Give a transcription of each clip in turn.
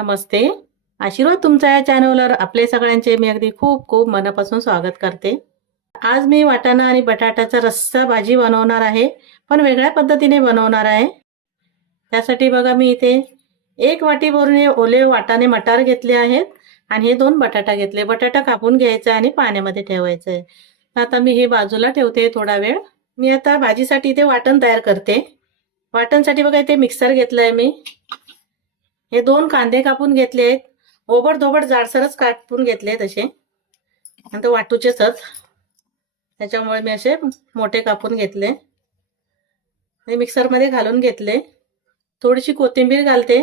नमस्ते आशीर्वाद तुमच्या या चॅनलवर आपले सगळ्यांचे मी अगदी खूप खूप मनापासून स्वागत करते. आज मी वाटाणा आणि बटाट्याचा रस्सा भाजी बनवणार आहे पण वेगळ्या पद्धतीने बनवणार आहे. त्यासाठी बघा मी इथे एक वाटी भरून ओले वाटाणे मटार घेतले आहेत आणि हे दोन बटाटा घेतले. बटाटा कापून घ्यायचा आणि पाण्यामध्ये ठेवायचं आहे. आता मी हे बाजूला ठेवते थोडा वेळ. मी आता भाजीसाठी इथे वाटण तयार करते. वाटणसाठी बघा इथे मिक्सर घेतलंय मी. हे दोन कांदे कापून घेतले आहेत ओबड धोबड जाडसरच कापून घेतले तसे आणि ते वाटूचेच त्याच्यामुळे मी असे मोठे कापून घेतले. हे मिक्सरमध्ये घालून घेतले. थोडीशी कोथिंबीर घालते.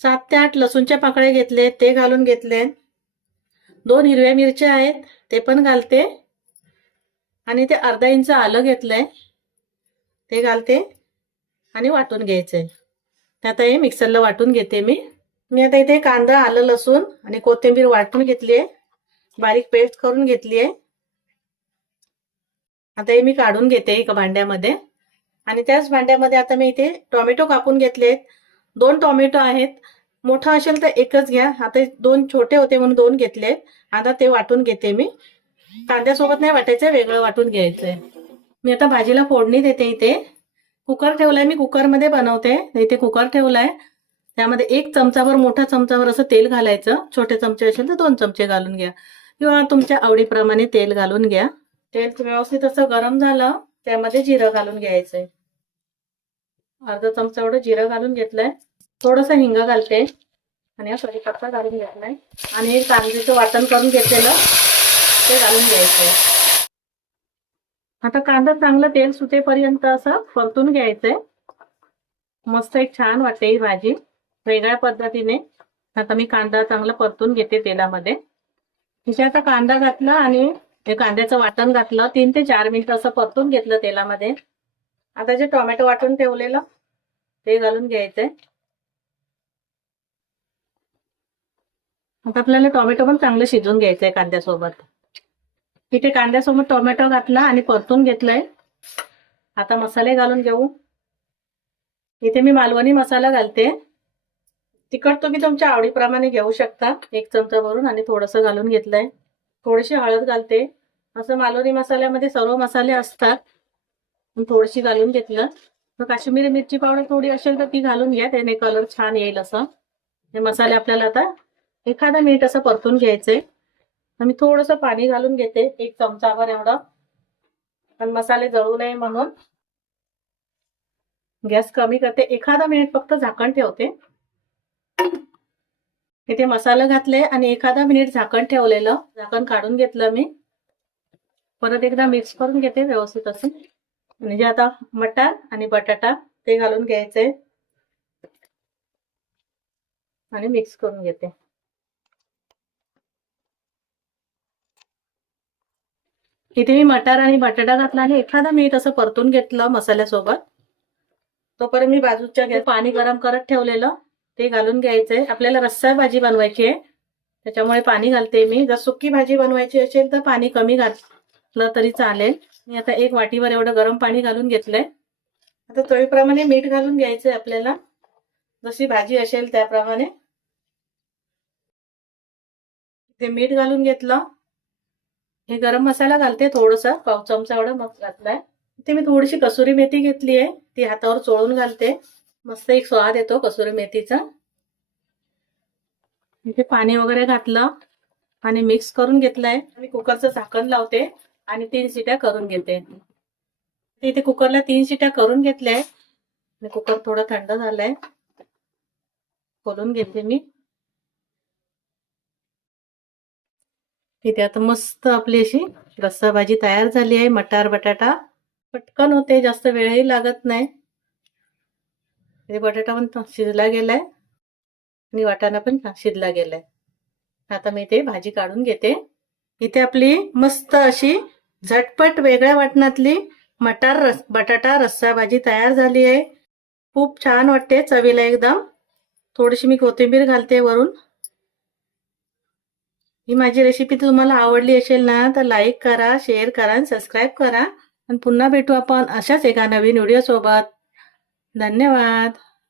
सात ते आठ लसूणच्या पाकळ्या घेतले. ते घालून घेतले. दोन हिरव्या मिरच्या आहेत. ते पण घालते. आणि ते अर्धा इंच आलं घेतलंय. ते घालते आणि वाटून घ्यायचंय. आता हे मिक्सरला वाटून घेते मी. मी आता इथे कांदा आलं लसूण आणि कोथिंबीर वाटून घेतली आहे. बारीक पेस्ट करून घेतली आहे. आता हे मी काढून घेते एका भांड्यामध्ये. आणि त्याच भांड्यामध्ये आता मी इथे टोमॅटो कापून घेतले दोन टोमॅटो आहेत. मोठा असेल तर एकच घ्या. आता दोन छोटे होते म्हणून दोन घेतले आता ते वाटून घेते मी. कांद्यासोबत नाही वाटायचं वेगळं वाटून घ्यायचंय. मी आता भाजीला फोडणी देते इथे. कुकर ठेवलाय मी कुकरमध्ये बनवते. इथे कुकर ठेवलाय. त्यामध्ये एक चमचावर मोठा चमचावर असं तेल घालायचं. छोटे चमचे असेल तर दोन चमचे घालून घ्या. किंवा तुमच्या आवडीप्रमाणे तेल घालून घ्या. तेल व्यवस्थित असं गरम झालं त्यामध्ये जिरं घालून घ्यायचंय. अर्धा चमचा एवढं जिरं घालून घेतलंय. थोडस हिंग घालते. आणि हा कढीपत्ता घालून घेतलाय. आणि हे कांद्याचं वाटण करून घेतलेलं ते घालून घ्यायचंय. आता कांदा चांगलं तेल सुटेपर्यंत असं परतून घ्यायचंय. मस्त एक छान वाटते ही भाजी. वेगळ्या पद्धतीने. आता मी कांदा चांगला परतून घेते तेलामध्ये. तिच्या आता कांदा घातला आणि ते कांद्याचं वाटण घातलं. तीन ते चार मिनिट असं परतून घेतलं तेलामध्ये. आता जे टोमॅटो वाटून ठेवलेलं ते घालून घ्यायचंय. आता आपल्याला टोमॅटो पण चांगलं शिजून घ्यायचंय कांद्यासोबत. इथे कांद्यासोबत टोमॅटो घातला आणि परतून घेतलंय. आता मसाले घालून घेऊ. इथे मी मालवणी मसाला घालते. तिखट तुम्ही तुमच्या आवडीप्रमाणे घेऊ शकता. एक चमचा भरून आणि थोडंसं घालून घेतलंय. थोडीशी हळद घालते. असं मालवणी मसाल्यामध्ये सर्व मसाले असतात. थोडीशी घालून घेतलं. तर काश्मीरी मिरची पावडर थोडी असेल तर ती घालून घ्या. त्याने कलर छान येईल असं. हे मसाले आपल्याला आता एखादा मिनिट असं परतून घ्यायचंय. मी थोडस पाणी घालून घेते एक चमचाभर एवढं. पण मसाले जळू नये म्हणून. गॅस कमी करते. एखादा मिनिट फक्त झाकण ठेवते. इथे मसाला घातले आणि एखादा मिनिट झाकण ठेवलेलं. झाकण काढून घेतलं मी. परत एकदा मिक्स करून घेते व्यवस्थित असं. म्हणजे आता मटार आणि बटाटा ते घालून घ्यायचे. आणि मिक्स करून घेते. इथे मी मटार आणि बटाटा घातला आणि एखादा मिनिट असं परतून घेतलं मसाल्यासोबत. तोपर्यंत मी बाजूच्या गॅस पाणी गरम करत ठेवलेलं ते घालून घ्यायचंय आपल्याला रस्सा भाजी बनवायची आहे. त्याच्यामुळे पाणी घालते मी. जर सुकी भाजी बनवायची असेल तर पाणी कमी घातलं तरी चालेल. मी आता एक वाटीवर एवढं गरम पाणी घालून घेतलंय. आता चवीप्रमाणे मीठ घालून घ्यायचंय आपल्याला. जशी भाजी असेल त्याप्रमाणे. ते मीठ घालून घेतलं. हे गरम मसाला घालते थोडंसं पाव चमचा एवढं मग घातलाय. ते मी थोडीशी कसुरी मेथी घेतली आहे ती हातावर चोळून घालते. मस्त एक स्वाद येतो कसुरी मेथीचा. इथे पाणी वगैरे घातलं आणि मिक्स करून घेतलंय. मी कुकरचं झाकण लावते आणि तीन शिट्या करून घेते. इथे कुकरला तीन शिट्या करून घेतल्या कुकर थोडं थंड झालंय. खोलून घेते मी. इथे आता मस्त आपली अशी रस्सा भाजी तयार झाली आहे मटार बटाटा. पटकन होते जास्त वेळही लागत नाही. बटाटा पण शिजला गेलाय. आणि वाटाणा पण शिजला गेलाय. आता मी ते भाजी काढून घेते. इथे आपली मस्त अशी झटपट वेगळ्या वाटणातली मटार रस बटाटा रस्सा भाजी तयार झाली आहे. खूप छान वाटते चवीला एकदम. थोडीशी मी कोथिंबीर घालते वरून. ही माझी रेसिपी तुम्हाला आवडली असेल ना तर लाईक करा शेअर करा आणि सबस्क्राईब करा. आणि पुन्हा भेटू आपण अशाच एका नवीन व्हिडिओसोबत धन्यवाद.